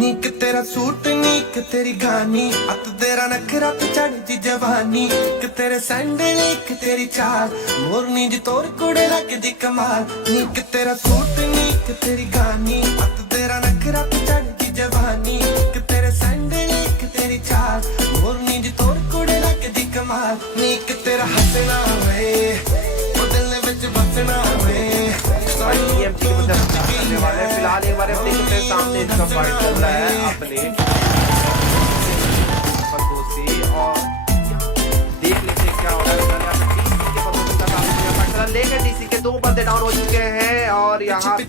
नीक तेरा सूट नीक तेरी गानी अत तेरा नखरा ते चढ़दी जवानी कि तेरे सैंडल नीक तेरी चाल मोरनी जी तोर कुड़े रखदी कमाल नीक तेरा सूट नीक तेरी गानी अत तेरा नखरा ते चढ़दी जवानी कि तेरे सैंडल नीक तेरी चाल मोरनी जी तोर कुड़े रखदी कमाल नीक तेरा हंसना वे ओ दिल विच बसना वे फिलहाल एक बार अपने सामने इसका फाइट चल रहा है अपने बंदों से और देख लेते क्या हो रहा है। लेकिन डीसी के 2 बंदे डाउन हो चुके हैं और यहाँ पे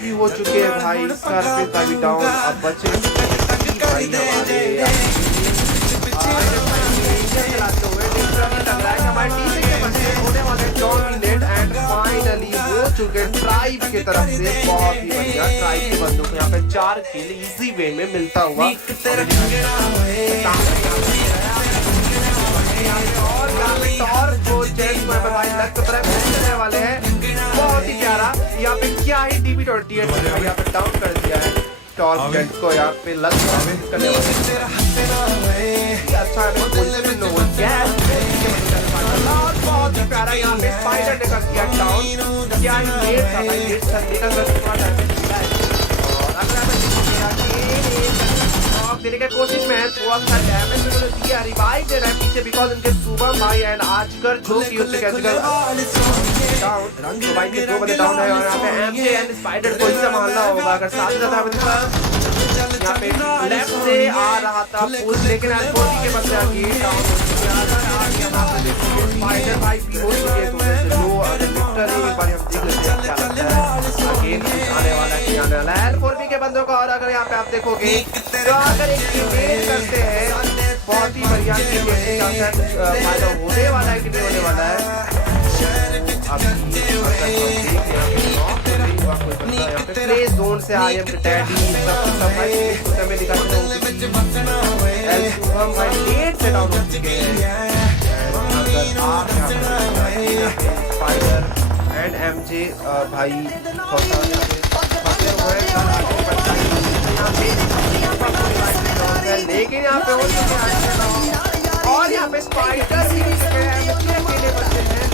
भी हो चुके हैं भाई। स्कारफेस का भी डाउन अब बचे भाई हमारे ट्राइब की तरफ से बहुत ही बढ़िया ट्राइब के बंदों को यहाँ पे 4 किल इजी वे में मिलता हुआ वाले हैं बहुत ही प्यारा। यहाँ पे क्या ही DB28 यहाँ पे डाउन कर दिया है टॉर्च जेट को यहाँ पे लग करने बहुत ही प्यारा यहाँ पे स्पाइडर ने कर दिया डाउन क्या ही लेट था भाई लेट था लेकिन अगर थोड़ा डैमेज मिला है और अगर आप देने की कोशिश में है थोड़ा सा डैमेज उन्होंने दिया रिवाइव दे रहा है पीछे बिकॉज उनके शुभम भाई एंड आजकर जो कि उससे कैसे डाउन तो भाई के 2 बंदे डाउन है और यहाँ पे एमजे एंड स्पाइडर को ही संभालना होगा अगर साथ ज्यादा यहाँ पे लेफ्ट से आ रहा था पुश लेकिन एल्फोर्डी के बंदे आगे डाउन हो चुके हैं यहाँ पे देखोगे स्पाइडर भाई भी हो चुके हैं थोड़े से लो और विक्टर एक बार हम देख लेते हैं क्या लगता है अगेन आने वाला है आने वाला है एल्फोर्डी के बंदों का और अगर यहाँ पे आप देखोगे तो अगर एक टीममेट करते हैं बहुत ही बढ़िया फायदा होने वाला है कि नहीं होने वाला है प्ले जोन से आई एम डैडी सब में दिखाते हैं भाई लेट से डाउन हो चुके हैं स्पाइडर एंड एमजे भाई लेकिन यहाँ पे हो चुके हैं और यहाँ पे स्पाइडर भी अकेले बच्चे हैं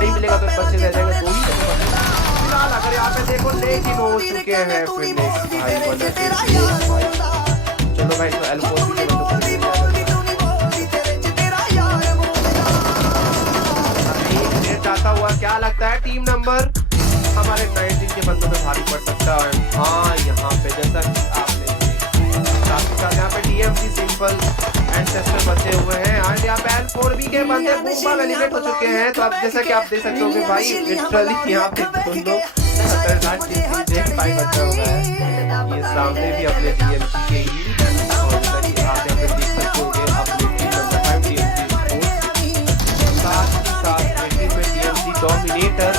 नहीं मिलेगा तो बच्चे रह जाएंगे 2 ही फिलहाल अगर यहाँ पे देखो लेकिन हो चुके हैं चलो भाई तो एल्फोर्डी के बंदों को जाता हुआ क्या लगता है टीम नंबर हमारे 19 के बंदों में भारी पड़ सकता है। हाँ यहाँ पे जैसा कि आपने साथ यहाँ पे DMG सिंपल एंसेस्टर बचे हुए हैं एंड यहाँ पे L4B के बंदे बूमबम एलिमिनेट हो चुके हैं। तो अब जैसा कि आप देख सकते हो कि भाई लिटरली यहाँ पे दोनों खतरनाक चीज भाई बचा हुआ है। ये सामने भी अपने DMG के ही और जैसा कि आप यहाँ पे देख सकते होंगे अपने टीम नंबर 5 DMG साथ में DMG डोमिनेटर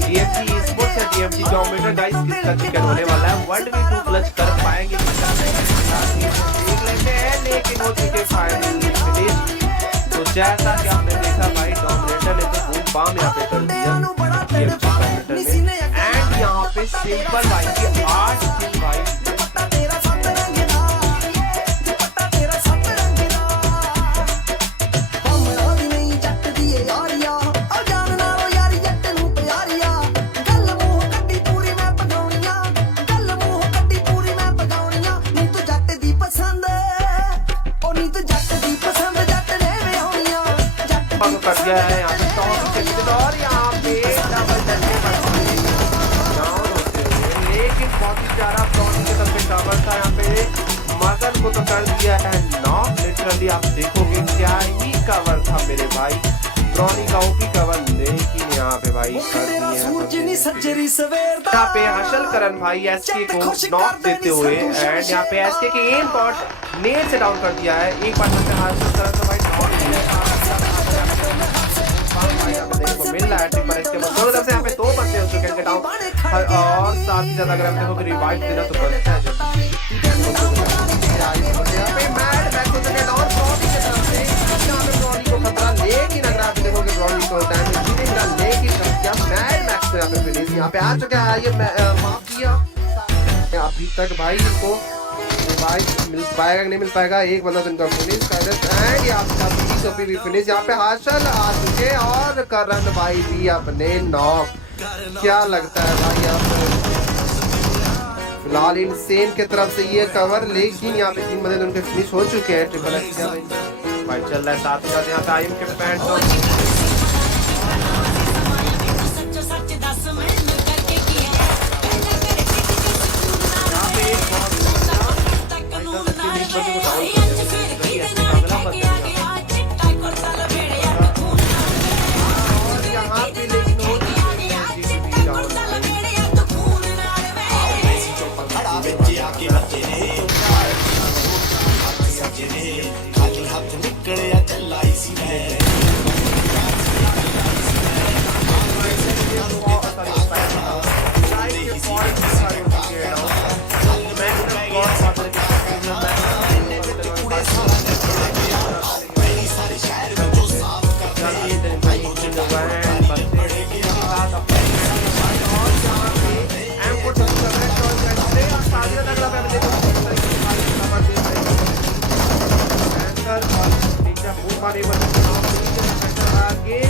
DMG स्पोर्ट्स या DMG डोमिनेटर गाइस किसका चिकन होने वाला है 1v2 क्लच कर पाएंगे देख लेते हैं लेकिन हो चुके फाइनल फिनिश। तो जैसा कि आपने देखा भाई डोमिनेटर ने तो बूम बाम यहाँ पे कर दिया DMG डोमिनेटर ने एंड यहाँ पे सिंपल भाई की 8 किल भाई कर दिया है यहाँ पे और यहाँ पे डबल डाउन होते हुए लेकिन बहुत ही प्यारा ब्रॉनी के तरफ से कवर था यहाँ पे मगन को तो कर दिया है नॉक लिटरली आप देखोगे क्या ही कवर था मेरे भाई ब्रॉनी का ओपी कवर लेकिन यहाँ पे भाई कर यहाँ पे हर्षल करण भाई एसके को नॉक देते हुए एंड यहाँ पे एसके के एम बॉट नेट से डाउन कर दिया है एक बार से हर्षल करण तो भाई मिल रहा है ट्रिपल एक्स के बाद दोनों तरफ से यहाँ पे 2 बंदे हो चुके हैं डाउन और साथ ही साथ अगर हम देखो रिवाइव देना तो बनता है यहाँ पे मैड बैक हो चुके हैं और ब्रॉनी की तरफ से यहाँ पे ब्रॉनी को खतरा लेकिन अगर आप देखोगे ब्रॉनी को डैमेज नहीं मिला लेकिन क्या मैड मैक्स को यहाँ पे फिनिश यहाँ पे आ चुका है ये माफ किया अभी तक भाई इनको भाई मिल पाएगा नहीं मिल पाएगा। एक बंदा तो इनका फिनिश एंड आपका भी फिनिश यहाँ पे हासिल आ चुके और करण भाई भी अपने नॉक। क्या लगता है भाई आपको? फिलहाल इनसेन की तरफ से ये कवर, लेकिन यहाँ पे 3 बंदे उनके फिनिश हो चुके हैं। ट्रिपल एक्स भाई चल रहा है साथ ही साथ यहाँ पे आईएम के पैंट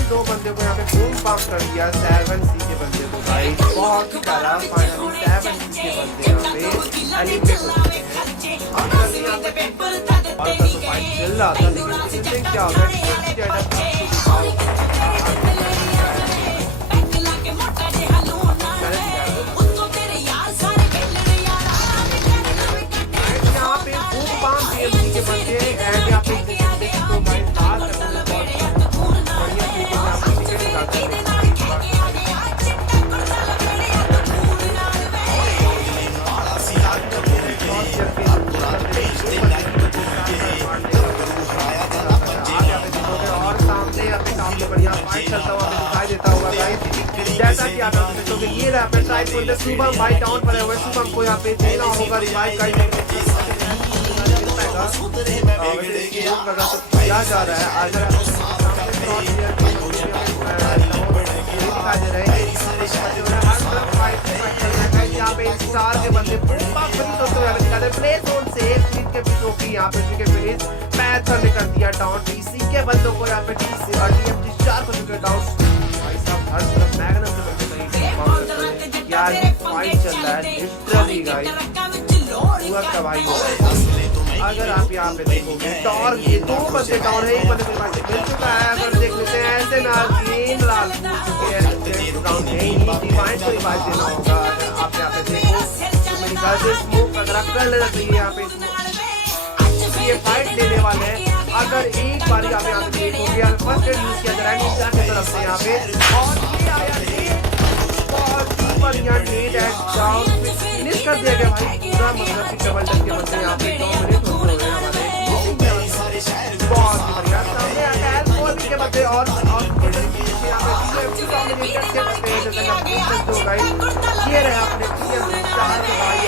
दो बंदे को यहाँ पे बूम पाम कर दिया 7C के बंदे को भाई बहुत ही प्यारा। फाइनली 7C के बंदे यहाँ पे एलिमिनेट हो चुके हैं। और तो फाइट चल रहा था लेकिन इससे क्या हो गया यहाँ पे बूम पाम TMC के बंदे एंड यहाँ पे जैसा कि आप देखोगे ये रहा पे साइड पर शुभम भाई डाउन पर है। शुभम को यहाँ पे देना होगा रिवाइव का किया जा रहा है। अगर यहाँ पे स्टार के बंदे प्ले जोन से के बीचों की यहाँ पे फिनिश पैथर ने कर दिया डाउन। डीसी के बंदों को यहाँ पे डीसी और टीएमजी 4 को चुके डाउन। भाई साहब हर तरफ मैग्नम से बंदे नहीं मार सकते यार। फाइट चल रहा है लिटरली गाइस पूरा तबाही हो रहा है। अगर आप यहाँ पे देखोगे टॉर ये 2 बंदे डाउन है, 1 बंदे के पास मिल चुका है। अगर देख लेते हैं ऐसे में गेंद लाल चुके हैं राउंड है डिवाइन को रिवाइव देना होगा। अगर आप यहाँ पे देखो तो मेरी ख्याल से स्मोक अगर आप कर लेना चाहिए यहाँ पे ये फाइट लेने वाले हैं। अगर एक बारी आप यहाँ पे देखोगे यार फर्स्ट एड यूज किया जा रहा है नीचा की तरफ से यहाँ पे और ये आया बहुत ही बढ़िया नेट एंड डाउन फिनिश कर दिया गया भाई। पूरा मतलब कि डबल डक के बंदे यहाँ पे डोमिनेट होते हुए हमारे बहुत ही बढ़िया सामने आया एल्कोहल के बंदे और यहाँ पे टीएमसी डोमिनेटेड के बंदे जैसे आप देख सकते हो गाइस ये रहे अपने टीएमसी 4 भाई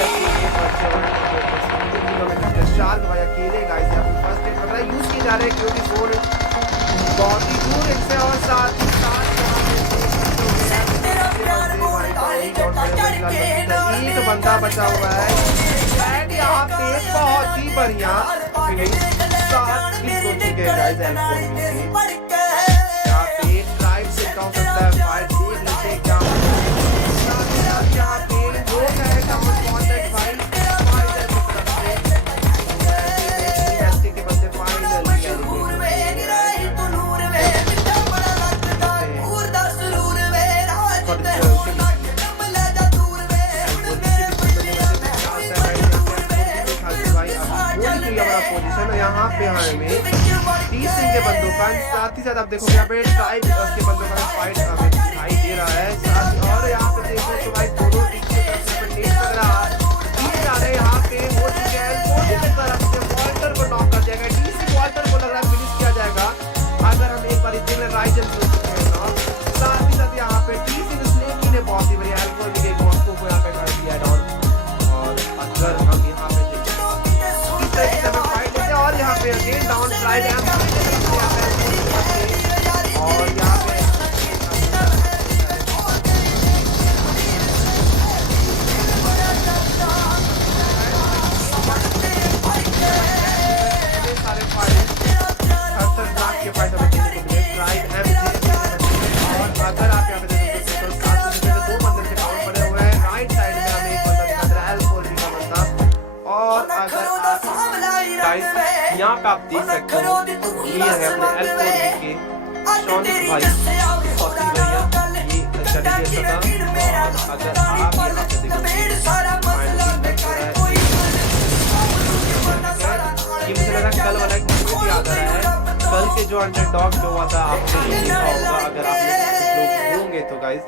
शार्क भाई अकेले गाइस यहाँ पे फर्स्ट एड वगैरह यूज किए जा रहे हैं क्योंकि फोर बहुत ही दूर एक से और साथ ही साथ एक बंदा बचा हुआ है एंड यहाँ पे बहुत ही बढ़िया फिनिश साथ इसको चुके गाइस यहाँ पे ड्राइव से कौन सकता है फाइट देख लेते क्या यहाँ पे जो है कॉन्टेक्ट भाई पोजीशन यहाँ पे हमें टीसिंग के बंदों का साथ ही साथ आप देखो यहाँ पे ट्राइब के बंदों का फाइट हमें दिखाई दे रहा है। और यहाँ पे देखो तो भाई दोनों टीम की तरफ से नेट लग रहा है जा रहे यहाँ पे वो चुके हैं कोने की तरफ से वॉल्टर को नॉक कर दिया गया। डीसी वॉल्टर को लग रहा है फिनिश किया जाएगा अगर हम एक बार इतने राइजन को साथ ही साथ यहाँ पे डीसी स्नेकी ने बहुत ही बढ़िया एल्कोहल के मॉस्को को यहाँ पे कर दिया डाउन। और अगर हम यहाँ पे और यहाँ पे अगेन डाउन स्लाइड है और यहाँ पे अगर आप गाइस यहाँ पे आप देख सकते हो ये है अपने L4V के शौनिक भाई बहुत ही बढ़िया ये तरीके से था। और अगर आप यहाँ पे देखो ये मुझे लगा कल वाला एक मूवी याद आ रहा है, कल के जो अंडरडॉग जो हुआ था आपने ये देखा होगा, अगर आप लोग होंगे तो गाइस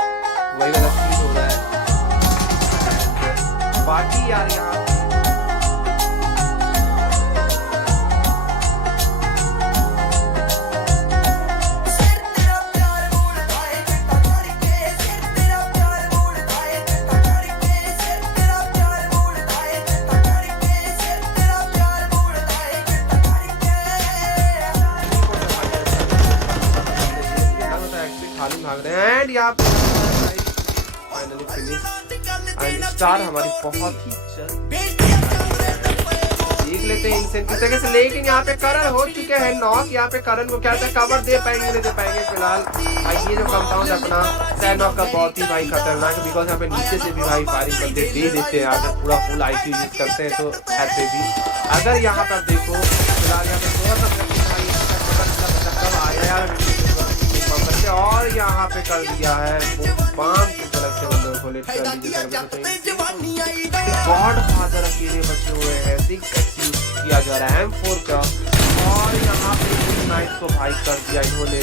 वही वाला सीन हो रहा है। बाकी यार यहाँ भाग रहे हैं एंड यहाँ पे फाइनली फिनिश एंड स्टार हमारी बहुत ही देख लेते हैं इनसे किस तरह से। लेकिन यहाँ पे करण हो चुके हैं नॉक। यहाँ पे करण को क्या कवर दे पाएंगे नहीं दे पाएंगे फिलहाल। भाई ये जो कंपाउंड अपना सैनॉक का बहुत ही भाई खतरनाक है, बिकॉज यहाँ पे नीचे से भी भाई फायरिंग बंदे दे देते हैं अगर पूरा फुल आईक्यू यूज करते हैं तो ऐसे भी। अगर यहाँ पर देखो फिलहाल यहाँ पे थोड़ा सा आया यार और यहाँ पे कर दिया है बाम की तरफ से बंदों को लेट कर गॉड फादर अकेले बचे हुए हैं, 6x यूज किया जा रहा है M4 का। और यहाँ पे नाइट को भाई कर दिया इन्होंने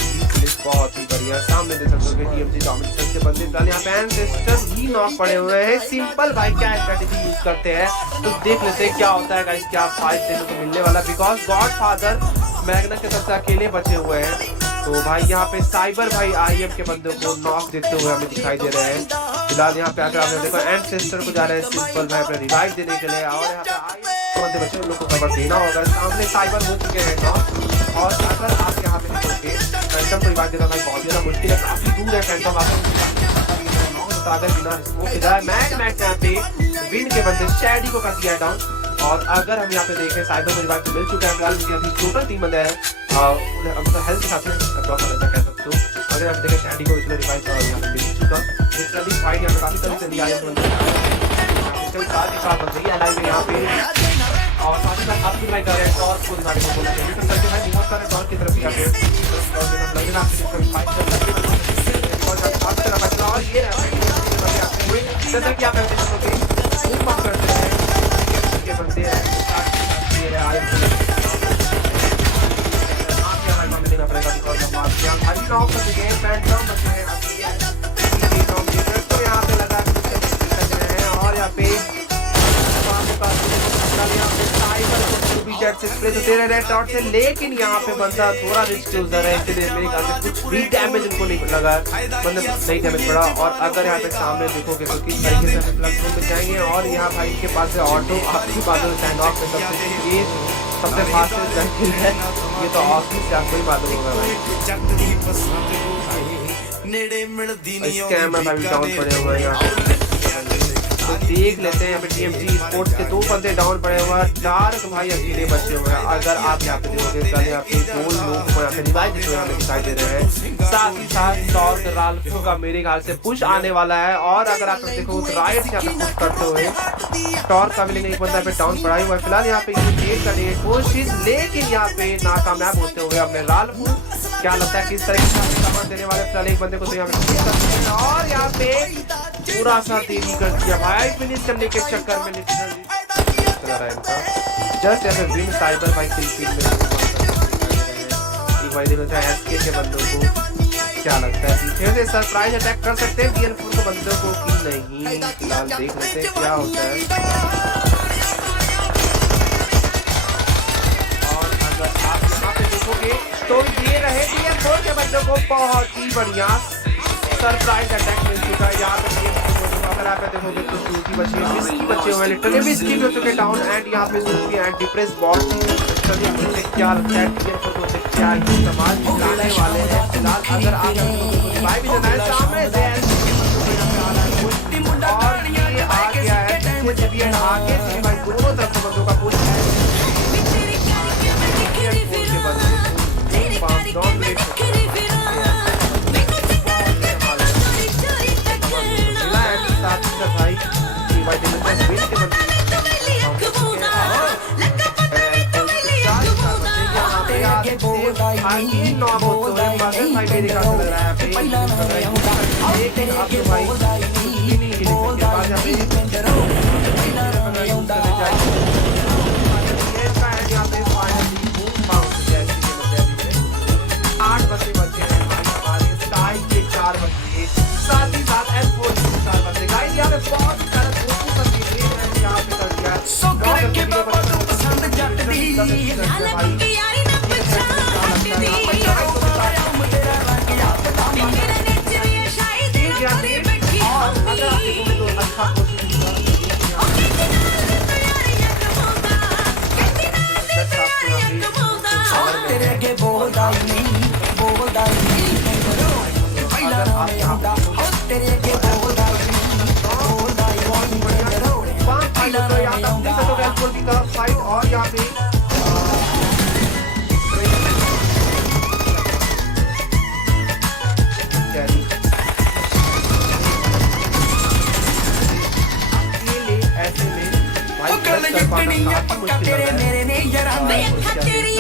बहुत ही बढ़िया। सामने देख सकते हो TMG डोमिनेशन से बंदे यहाँ पे एंसेस्टर ही नॉक पड़े हुए हैं। सिंपल भाई क्या स्ट्रेटेजी यूज करते हैं तो देख लेते हैं क्या होता है गाइस, क्या फाइट देखने को मिलने वाला। बिकॉज गॉड फादर मैग्ना के तरफ से अकेले बचे हुए हैं तो भाई यहाँ पे साइबर भाई IM के बंदों को नॉक देते हुए हमें दिखाई दे रहे हैं। फिलहाल यहाँ पे आकर आपने देखो एंसेस्टर को जा रहे हैं सिंपल भाई अपने रिवाइव देने के लिए। और यहाँ पे बंदे बच्चे उन लोग को कवर देना होगा। सामने साइबर हो चुके हैं नॉक। और अगर आप यहाँ पे देखोगे फैंटम को रिवाइव देना भाई बहुत ज्यादा मुश्किल है, काफी दूर है फैंटम। अगर बिना स्मोक के जाए मैच यहाँ पे विन के बंदे शैडी को कर दिया है डाउन। और अगर हम यहाँ पे देखें साइबर को रिवाइव मिल चुका है फिलहाल, अभी टोटल 3 बंदे हैं मतलब हेल्थ के साथ में ड्रॉप करना कह सकते हो। अगर आप देखें शैडी को इसलिए रिवाइव यहाँ पे मिल चुका लिटरली फाइट यहाँ पे काफी तरह से दिया है साथ ही साथ बंदे अलाइव है यहाँ पे। और साथ ही साथ आप भी लाइक कर रहे हैं टॉर्च को दिखाने को बोलते हैं तो करके भाई बहुत सारे टॉर्च की तरफ यहाँ पे लगना आपसे फाइट कर सकते हैं। और ये जैसा कि आप ऐसे देखोगे खूब मत करते हैं के बंदे हैं और यहाँ पे स्प्रे तो दे रहे हैं टॉर्च से, लेकिन यहाँ पे बंदा थोड़ा रिस्क यूजर है इसलिए मेरे ख्याल से कुछ भी डैमेज इनको नहीं लगा, मतलब नहीं डैमेज पड़ा। और अगर यहाँ पे सामने देखोगे तो किस तरीके से प्लग में जाएंगे। और यहाँ भाई के पास है ऑटो आपकी बादल स्टैंड ऑफ में सबसे फास्टेस्ट साइकिल है ये तो ऑफिस से आपको ही मालूम होगा भाई। स्कैमर भाई डाउन पड़े हुए हैं यहाँ तो देख लेते हैं यहाँ पे TMG स्पोर्ट्स के 2 बंदे डाउन पड़े हुए हैं, डार्क भाई अकेले बचे हुए हैं। अगर आप यहाँ पे देखोगे कल यहाँ पे गोल लोग को यहाँ पे रिवाइव देते हुए हमें दिखाई दे रहे हैं। साथ ही साथ टॉर्क राल्फो का मेरे ख्याल से पुश आने वाला है। और अगर आप देखो तो राइट यहाँ पे पुश करते हुए टॉर्क का भी लेकिन एक बंदा पे डाउन पड़ा हुआ है। फिलहाल यहाँ पे गेट करने की कोशिश लेकिन यहाँ पे नाकामयाब होते हुए अपने राल्फो क्या लगता है किस तरीके से कवर देने वाले। फिलहाल एक बंदे को तो यहाँ पे और यहाँ पे पूरा सा देरी कर दिया भाई फिनिश करने के चक्कर में लिटरली चला रहा है इनका। जस्ट यहाँ पे विन साइबर भाई किल फील्ड में एक भाई देखो SK के बंदों को क्या लगता है पीछे से सरप्राइज अटैक कर सकते हैं BL4 के बंदों को कि नहीं। फिलहाल देख लेते हैं क्या होता है। और अगर आप यहाँ पे देखोगे तो ये रहे BL4 के बंदों को बहुत ही बढ़िया सरप्राइज अटैक मिल चुका है। यहाँ पे अगर आप देखोगे तो सूची बचे हुए हैं लिटरली भी स्किप हो चुके डाउन। एंड यहाँ पे सूची एंड डिप्रेस बॉट लिटरली क्या लगता है क्या इस्तेमाल लाने वाले हैं। फिलहाल अगर आप रिवाइव भी देना है सामने से और ये आ गया है पीछे से भी आगे से भाई दोनों तरफ से बंदों का पुश है। भाई 9 बोलते हुए मगर भाई मेरे ख्याल से लग रहा है यहाँ पे लेकिन अब तो भाई कुछ भी नहीं है इसके बाद यहाँ पे चले जाए ये का है यहाँ पे फाइनली बाउंस जैसी के मुद्दे 8 बचे बचे हैं भाई हमारे स्काई के 4 बचे साथ ही साथ S4 के 4 बचे गाइस यहाँ पे बहुत सारा फोकस कर दिए हैं यहाँ पे कर दिया सो करके बाबा तो पसंद जट दी लाल की यारी ना पछाड़ दी तेरा रंग याद तेरा नेच भी है शायद तेरी बैठी अगर आप देखोगे तो अच्छा कोशिश तेरे के बोलदा नहीं पहला नाम आंदा तेरे के बोलदा नहीं पहला नाम आंदा तो रेड की तरफ साइड और यहाँ पे ऐसे में भाई पक्का तेरे मेरे ने यारा मैं तेरी